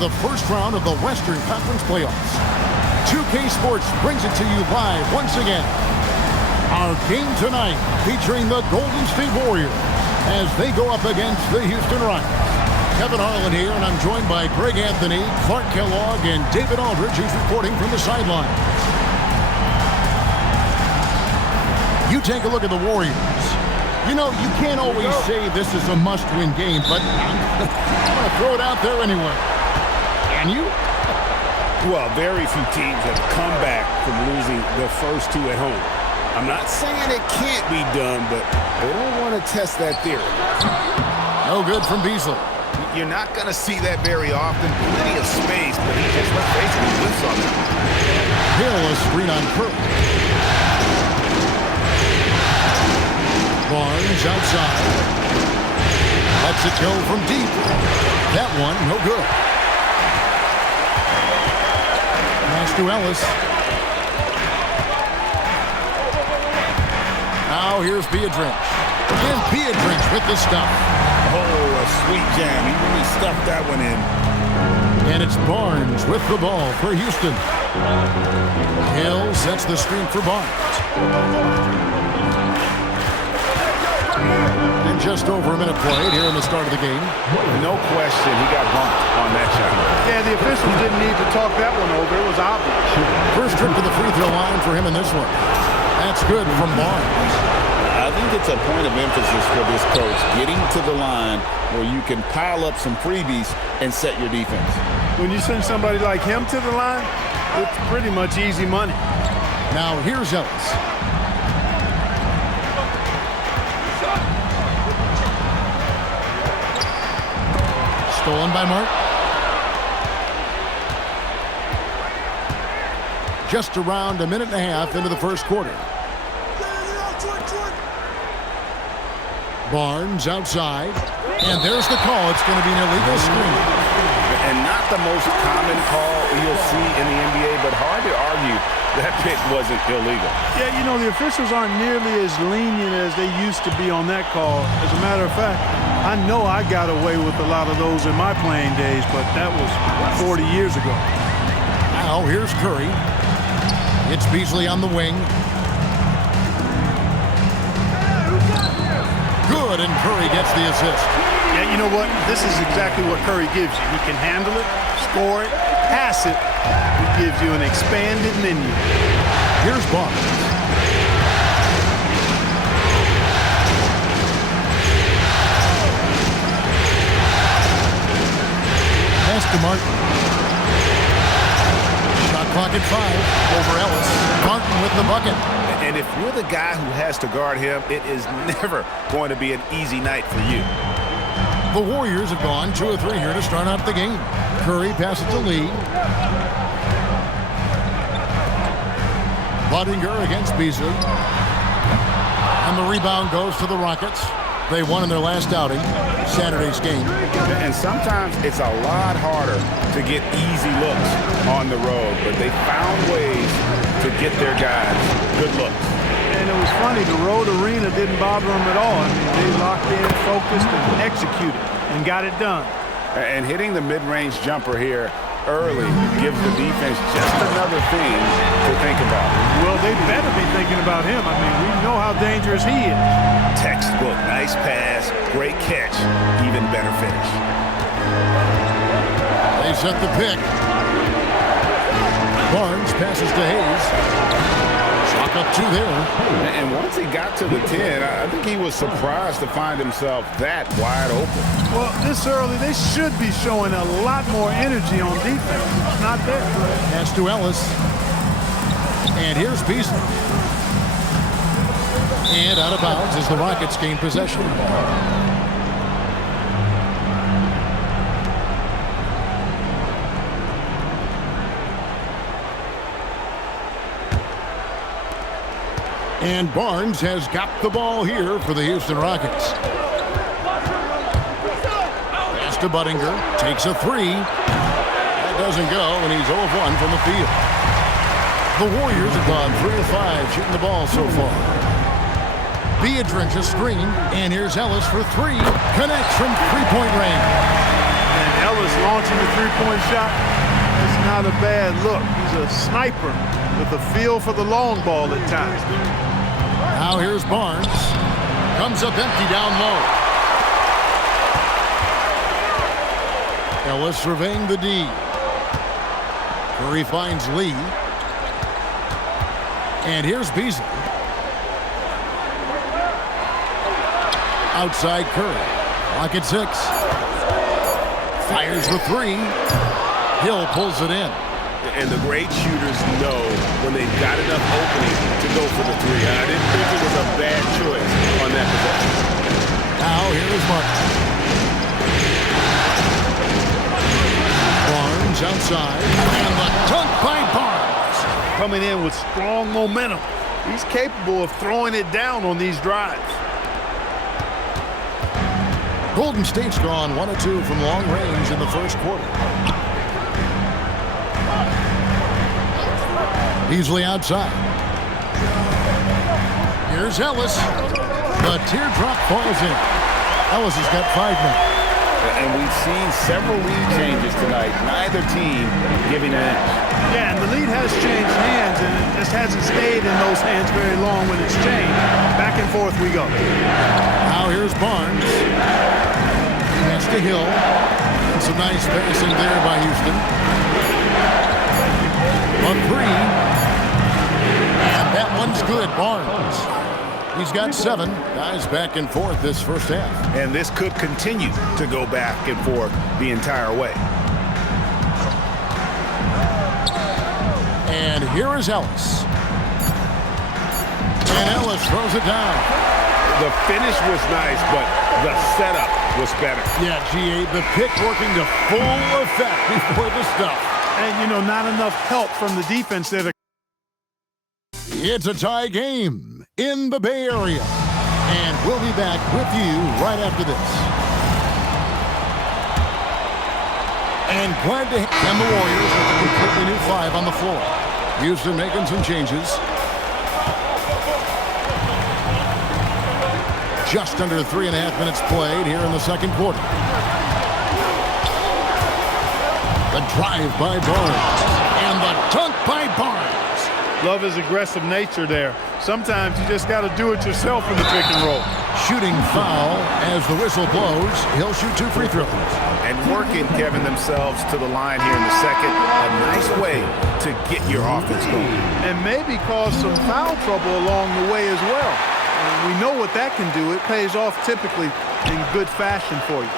The first round of the Western Conference playoffs. 2K Sports brings it to you live once again. Our game tonight featuring the Golden State Warriors as they go up against the Houston Rockets. Kevin Harlan here, and I'm joined by Greg Anthony, Clark Kellogg, and David Aldridge, who's reporting from the sideline. You take a look at the Warriors. You know, you can't always say this is a must-win game, but I'm going to throw it out there anyway. Can you? Well, very few teams have come back from losing the first two at home. I'm not saying it can't be done, but they don't want to test that theory. No good from Beasley. You're not going to see that very often. Plenty of space, but he just basically whiffs on that. Hill, a screen on Curry. Barnes outside. Lets it go from deep. That one, no good. Pass to Ellis. Now here's Beatrice. And Beatrice with the stuff. Oh, a sweet jam. He really stuffed that one in. And it's Barnes with the ball for Houston. Hill sets the screen for Barnes. And just over a minute played here in the start of the game. No question, he got bumped on that shot. Yeah, the officials didn't need to talk that one over. It was obvious. First trip to the free throw line for him in this one. That's good from Barnes. I think it's a point of emphasis for this coach, getting to the line where you can pile up some freebies and set your defense. When you send somebody like him to the line, it's pretty much easy money. Now here's Ellis. Stolen by Mark. Just around a minute and a half into the first quarter. Barnes outside. And there's the call. It's going to be an illegal screen. And not the most common call you'll see in the NBA, but hard to argue that pick wasn't illegal. Yeah, you know, the officials aren't nearly as lenient as they used to be on that call. As a matter of fact, I know I got away with a lot of those in my playing days, but that was 40 years ago. Now here's Curry. It's Beasley on the wing. Good, and Curry gets the assist. Yeah, you know what? This is exactly what Curry gives you. He can handle it, score it, pass it. He gives you an expanded menu. Here's Barnes. Pass to Martin. Shot clock at 5 over Ellis. Martin with the bucket. And if you're the guy who has to guard him, it is never going to be an easy night for you. The Warriors have gone 2 of 3 here to start out the game. Curry passes to Lee. Budinger against Beasley. And the rebound goes to the Rockets. They won in their last outing, Saturday's game. And sometimes it's a lot harder to get easy looks on the road, but they found ways to get their guys good looks. And it was funny, the road arena didn't bother them at all. I mean, they locked in, focused, and executed, and got it done. And hitting the mid-range jumper here early gives the defense just another thing to think about. Well, they better be thinking about him. I mean, we know how dangerous he is. Textbook, nice pass, great catch, even better finish. They set the pick. Barnes passes to Hayes. Chalk up 2 there. And once he got to the 10, I think he was surprised to find himself that wide open. Well, this early, they should be showing a lot more energy on defense. It's not there. Pass to Ellis. And here's Beasley. And out of bounds as the Rockets gain possession. And Barnes has got the ball here for the Houston Rockets. Pass to Budinger. Takes a 3. That doesn't go, and he's 0 of 1 from the field. The Warriors have gone 3 of 5 shooting the ball so far. Beatrice a screen, and here's Ellis for 3. Connects from 3-point range. And Ellis launching the three-point shot. It's not a bad look. He's a sniper with a feel for the long ball at times. Now here's Barnes. Comes up empty down low. Ellis surveying the D. Curry finds Lee. And here's Beasley. Outside Curry. Clock at 6. Fires the three. Hill pulls it in. And the great shooters know when they've got enough opening to go for the three. I didn't think it was a bad choice on that possession. Now here is Martin. Barnes outside. And the dunk by Barnes. Coming in with strong momentum. He's capable of throwing it down on these drives. Golden State's gone 1 of 2 from long range in the first quarter. Beasley outside. Here's Ellis. The teardrop falls in. Ellis has got 5 now. And we've seen several lead changes tonight. Neither team giving an inch. Yeah, and the lead has changed hands, and it just hasn't stayed in those hands very long when it's changed. Back and forth we go. Now here's Barnes. Pass to Hill. And some nice passing there by Houston. A three. And that one's good, Barnes. He's got 7 guys back and forth this first half. And this could continue to go back and forth the entire way. And here is Ellis. And Ellis throws it down. The finish was nice, but the setup was better. Yeah, GA, the pick working to full effect before the stuff. And, you know, not enough help from the defense there. It's a tie game in the Bay Area. And we'll be back with you right after this. And glad to have the Warriors with a completely new 5 on the floor. Houston making some changes. Just under 3.5 minutes played here in the second quarter. The drive by Barnes. And the dunk by Barnes. Love his aggressive nature there. Sometimes you just got to do it yourself in the pick and roll. Shooting foul as the whistle blows. He'll shoot 2 free throws. And working, Kevin, themselves to the line here in the second. A nice way to get your offense going. And maybe cause some foul trouble along the way as well. And we know what that can do. It pays off typically in good fashion for you.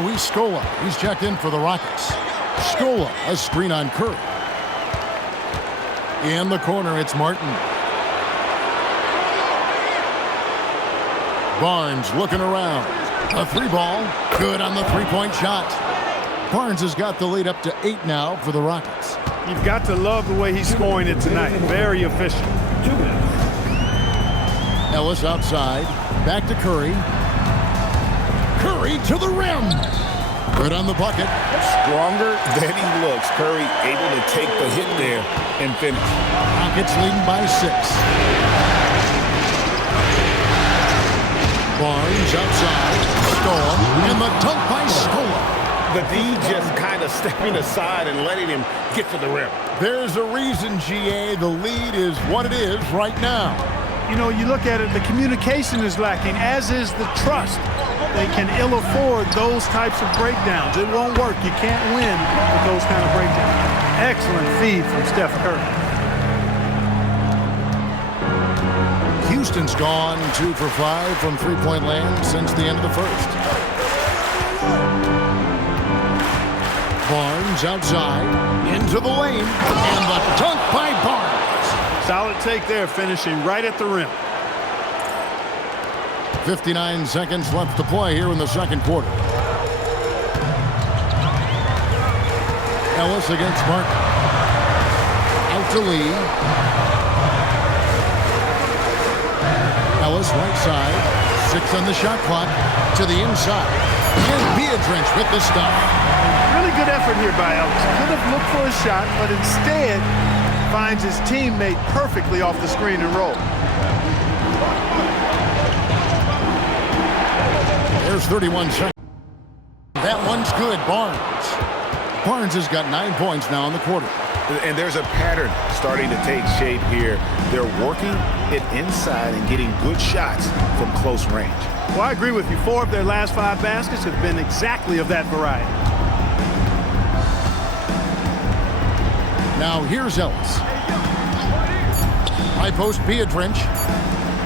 Luis Scola, he's checked in for the Rockets. Scola, a screen on Curry. In the corner, it's Martin. Barnes looking around. A 3-ball. Good on the 3-point shot. Barnes has got the lead up to 8 now for the Rockets. You've got to love the way he's scoring it tonight. Very efficient. Ellis outside. Back to Curry. Curry to the rim. Good on the bucket. Stronger than he looks. Curry able to take the hit there and finish. Rockets leading by 6. Barnes outside. Scola. And the dunk by Scola. The D just kind of stepping aside and letting him get to the rim. There's a reason, GA, the lead is what it is right now. You know, you look at it, the communication is lacking, as is the trust. They can ill afford those types of breakdowns. It won't work. You can't win with those kind of breakdowns. Excellent feed from Steph Curry. Houston's gone 2 for 5 from 3-point land since the end of the first. Barnes outside, into the lane, and the dunk by Barnes. Solid take there, finishing right at the rim. 59 seconds left to play here in the second quarter. Ellis against Martin. Out to Lee. Ellis right side. 6 on the shot clock. To the inside. And Beatrice with the stop. Really good effort here by Ellis. Could have looked for a shot, but instead finds his teammate perfectly off the screen and roll. There's 31 seconds. That one's good. Barnes has got 9 points now in the quarter. And there's a pattern starting to take shape here. They're working it inside and getting good shots from close range. Well, I agree with you. 4 of their last 5 baskets have been exactly of that variety. Now here's Ellis. High post Beatrice.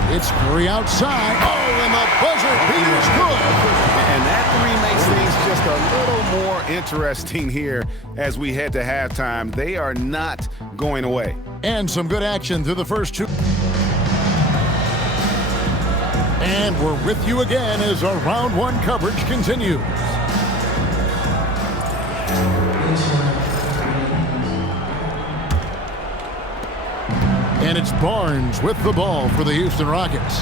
It's Curry outside. Oh, and the buzzer beater's good. And that three makes things just a little more interesting here as we head to halftime. They are not going away. And some good action through the first 2. And we're with you again as our round 1 coverage continues. And it's Barnes with the ball for the Houston Rockets.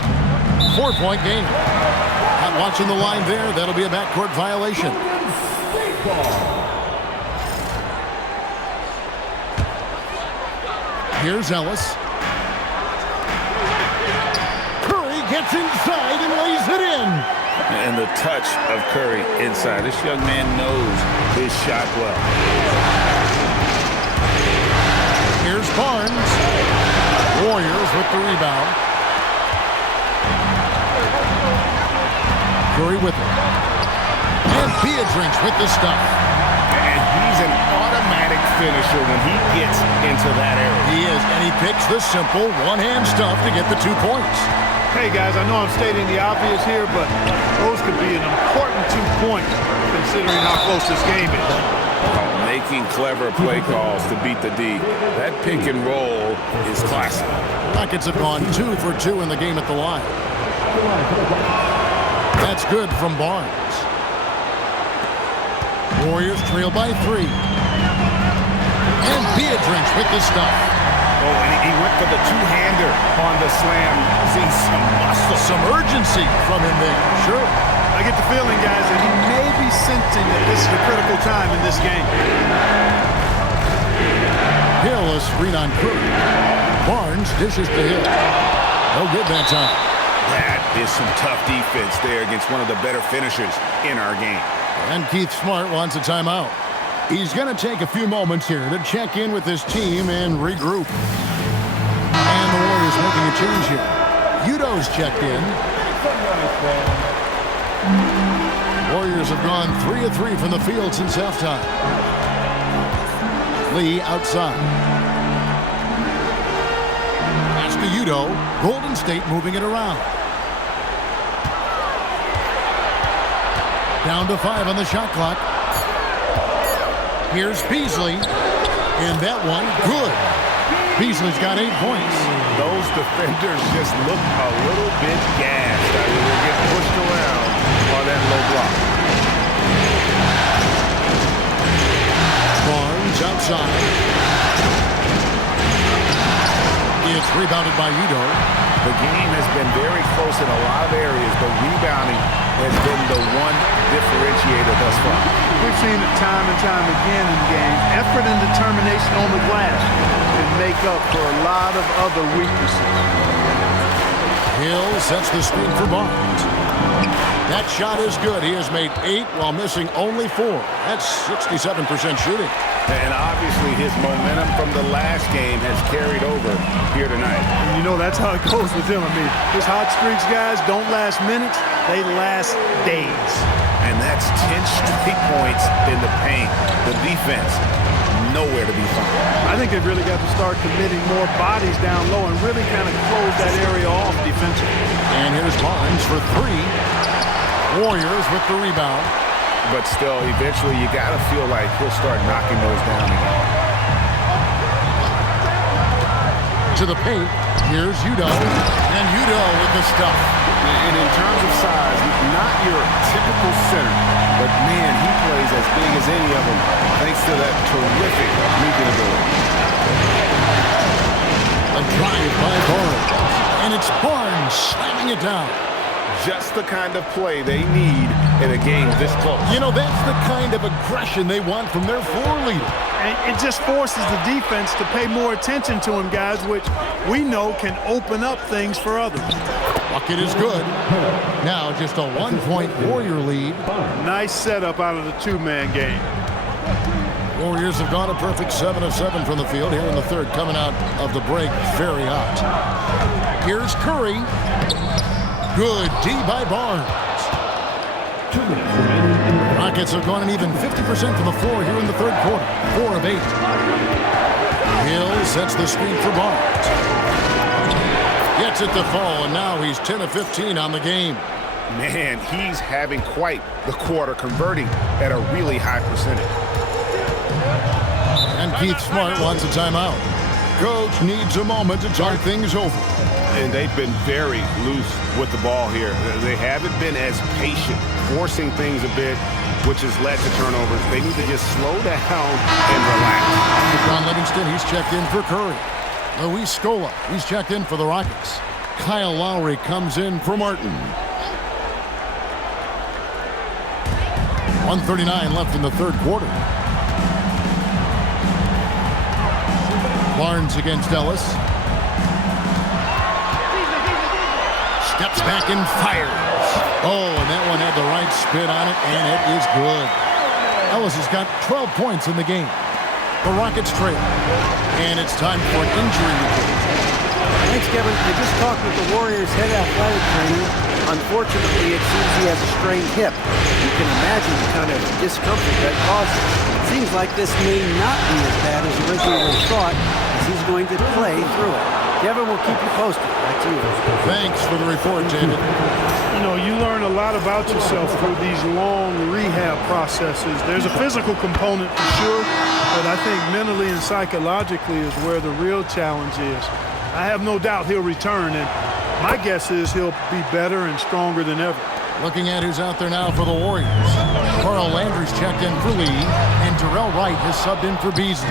4-point game. Not watching the line there. That'll be a backcourt violation. Here's Ellis. Curry gets inside and lays it in. And the touch of Curry inside. This young man knows his shot well. Here's Barnes. Warriors with the rebound. Curry with it. And Beatrice with the stuff. And he's an automatic finisher when he gets into that area. He is, and he picks the simple one-hand stuff to get the 2 points. Hey, guys, I know I'm stating the obvious here, but those could be an important 2 points considering how close this game is. Making clever play calls to beat the D. That pick and roll is classic. Rockets have gone 2 for 2 in the game at the line. That's good from Barnes. Warriors trail by 3. And Beatrice with the stuff. Oh, and he went for the two-hander on the slam. See some muscle. Some urgency from him there. Sure. I get the feeling, guys, that he may be sensing that this is a critical time in this game. Hill is screen on Curry. Barnes dishes to Hill. No good that time. That is some tough defense there against one of the better finishers in our game. And Keith Smart wants a timeout. He's going to take a few moments here to check in with his team and regroup. And the Warriors making a change here. Udo's checked in. Warriors have gone 3 of 3 from the field since halftime. Lee outside. Pass to Udo. Golden State moving it around. Down to 5 on the shot clock. Here's Beasley. And that one, good. Beasley's got 8 points. Those defenders just look a little bit gassed. I mean, they get pushed around on that low block. Barnes outside. It's rebounded by Udo. The game has been very close in a lot of areas, but rebounding has been the one differentiator thus far. We've seen it time and time again in games. Effort and determination on the glass can make up for a lot of other weaknesses. Hill sets the screen for Barnes. That shot is good. He has made 8 while missing only 4. That's 67% shooting. And obviously his momentum from the last game has carried over here tonight. And you know that's how it goes with him. I mean, his hot streaks, guys, don't last minutes. They last days. And that's 10 straight points in the paint. The defense, nowhere to be found. I think they've really got to start committing more bodies down low and really kind of close that area off defensively. And here's Barnes for 3. Warriors with the rebound. But still, eventually you got to feel like he'll start knocking those down again. To the paint. Here's Udo. And Udo with the stuff. And in terms of size, not your typical center, but man, he plays as big as any of them thanks to that terrific leaping ability. A drive by Barnes. And it's Barnes slamming it down. Just the kind of play they need in a game this close. You know, that's the kind of aggression they want from their floor leader. And it just forces the defense to pay more attention to him, guys, which we know can open up things for others. Bucket is good. Now just a 1-point Warrior lead. Nice setup out of the two-man game. Warriors have gone a perfect 7 of 7 from the field here in the third, coming out of the break very hot. Here's Curry. Good D by Barnes. Rockets have gone an even 50% from the floor here in the third quarter. 4 of 8. Hill sets the screen for Barnes. Gets it to fall, and now he's 10 of 15 on the game. Man, he's having quite the quarter, converting at a really high percentage. And Keith Smart wants a timeout. Coach needs a moment to talk things over. And they've been very loose with the ball here. They haven't been as patient, forcing things a bit, which has led to turnovers. They need to just slow down and relax. LeBron Livingston, he's checked in for Curry. Luis Scola, he's checked in for the Rockets. Kyle Lowry comes in for Martin. 1:39 left in the third quarter. Barnes against Ellis. Steps back and fires. Oh, and that one had the right spin on it, and it is good. Ellis has got 12 points in the game. The Rockets trail. And it's time for an injury report. Thanks, Kevin. I just talked with the Warriors' head athletic trainer. Unfortunately, it seems he has a strained hip. You can imagine the kind of discomfort that causes. It seems like this may not be as bad as originally thought, as he's going to play through it. Kevin will keep you posted. Back to you. Thanks for the report, David. You know, you learn a lot about yourself through these long rehab processes. There's a physical component for sure, but I think mentally and psychologically is where the real challenge is. I have no doubt he'll return, and my guess is he'll be better and stronger than ever. Looking at who's out there now for the Warriors. Carl Landry's checked in for Lee, and Terrell Wright has subbed in for Beasley.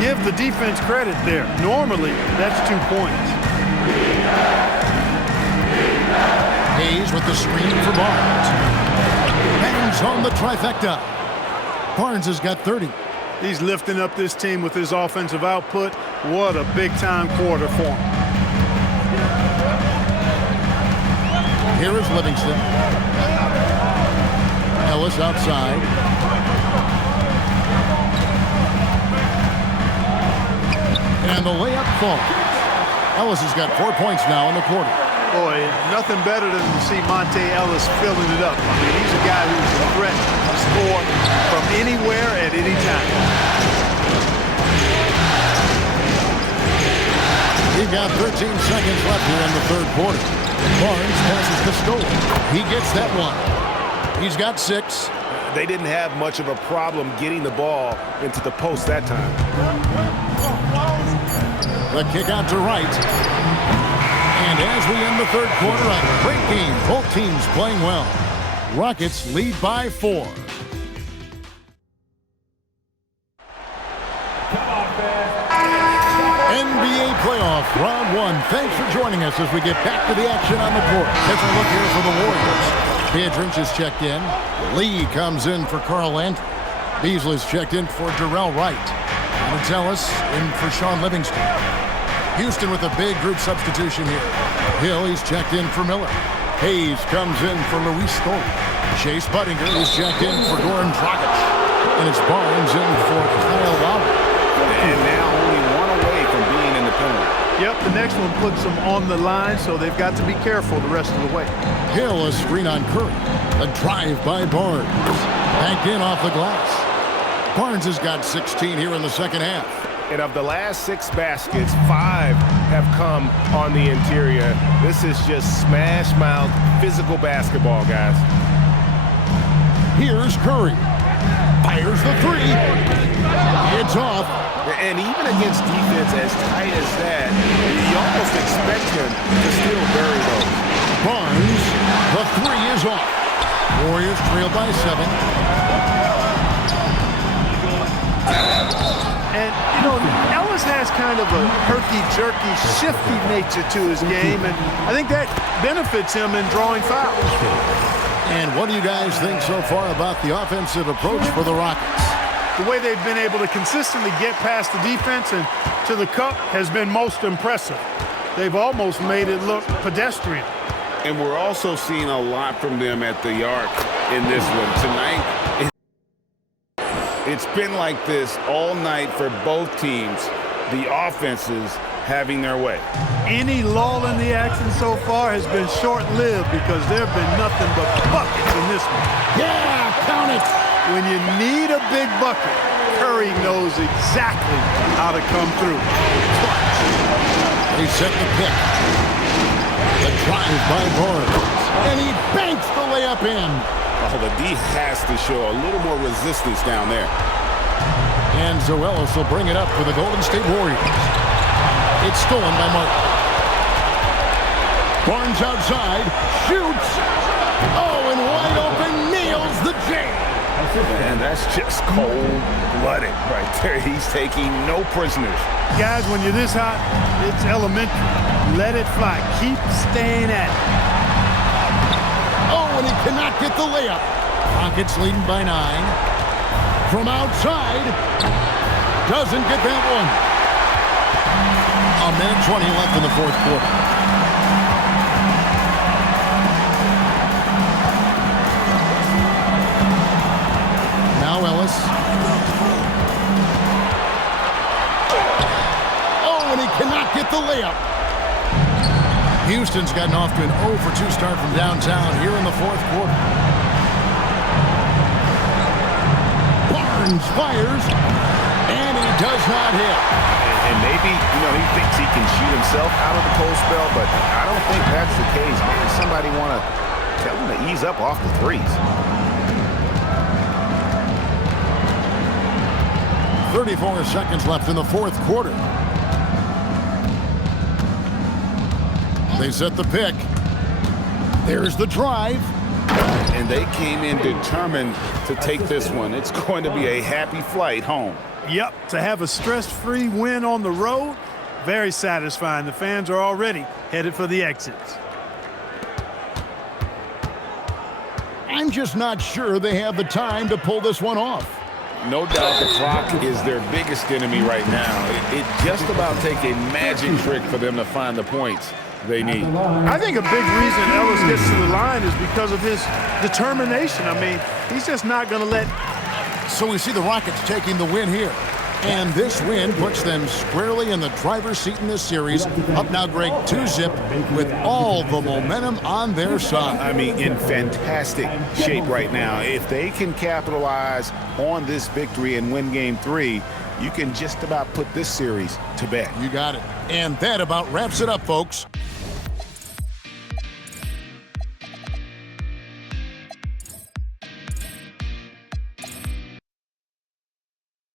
Give the defense credit there. Normally, that's 2 points. Hayes with the screen for Barnes. Bangs on the trifecta. Barnes has got 30. He's lifting up this team with his offensive output. What a big-time quarter for him. Here is Livingston. Ellis outside. And the layup falls. Ellis has got 4 points now in the quarter. Boy, nothing better than to see Montei Ellis filling it up. I mean, he's a guy who's a threat to score from anywhere at any time. We've got 13 seconds left here in the third quarter. Barnes passes to Scola. He gets that one. He's got 6. They didn't have much of a problem getting the ball into the post that time. The kick out to Wright. And as we end the third quarter, a great game. Both teams playing well. Rockets lead by 4. NBA playoff round 1. Thanks for joining us as we get back to the action on the court. Different look here for the Warriors. Biedrins is checked in. Lee comes in for Carl Landry. Beasley's checked in for Terrell Wright. Montei Ellis in for Shaun Livingston. Houston with a big group substitution here. Hill, he's checked in for Miller. Hayes comes in for Luis Scola. Chase Budinger is checked in for Goran Dragic. And it's Barnes in for Kyle Lowry. And now only one away from being in the penalty. Yep, the next one puts them on the line, so they've got to be careful the rest of the way. Hill, a screen on Curry. A drive by Barnes. Banked in off the glass. Barnes has got 16 here in the second half. And of the last 6 baskets, 5 have come on the interior. This is just smash mouth physical basketball, guys. Here's Curry. Fires the 3. It's off. And even against defense as tight as that, you almost expect him to still bury those. Barnes, the 3 is off. Warriors trail by 7. And, you know, Ellis has kind of a herky-jerky, shifty nature to his game, and I think that benefits him in drawing fouls. And what do you guys think so far about the offensive approach for the Rockets? The way they've been able to consistently get past the defense and to the cup has been most impressive. They've almost made it look pedestrian. And we're also seeing a lot from them at the arc in this one. Tonight, it's been like this all night for both teams. The offenses having their way. Any lull in the action so far has been short-lived because there have been nothing but buckets in this one. Yeah, count it. When you need a big bucket, Curry knows exactly how to come through. Clutch. They set the pick. The drive by Barnes. And he banks the layup in. Oh, the D has to show a little more resistance down there. And Ellis will bring it up for the Golden State Warriors. It's stolen by Martin. Barnes outside, shoots. Oh, and wide open, nails the J. Man, that's just cold-blooded right there. He's taking no prisoners. Guys, when you're this hot, it's elementary. Let it fly. Keep staying at it. Oh, and he cannot get the layup. Rockets leading by 9. From outside, doesn't get that one. A minute 20 left in the fourth quarter. Now Ellis. Oh, and he cannot get the layup. Houston's gotten off to an 0-for-2 start from downtown here in the fourth quarter. Barnes fires, and he does not hit. And maybe, he thinks he can shoot himself out of the cold spell, but I don't think that's the case. Maybe somebody want to tell him to ease up off the threes. 34 seconds left in the fourth quarter. They set the pick. There's the drive. And they came in determined to take this one. It's going to be a happy flight home. Yep, to have a stress-free win on the road, very satisfying. The fans are already headed for the exits. I'm just not sure they have the time to pull this one off. No doubt the clock is their biggest enemy right now. It just about take a magic trick for them to find the points they need. I think a big reason Ellis gets to the line is because of his determination. I mean, he's just not going to let... So we see the Rockets taking the win here. And this win puts them squarely in the driver's seat in this series. Up now, Greg, 2-zip with all the momentum on their side. I mean, in fantastic shape right now. If they can capitalize on this victory and win Game 3, you can just about put this series to bed. You got it. And that about wraps it up, folks.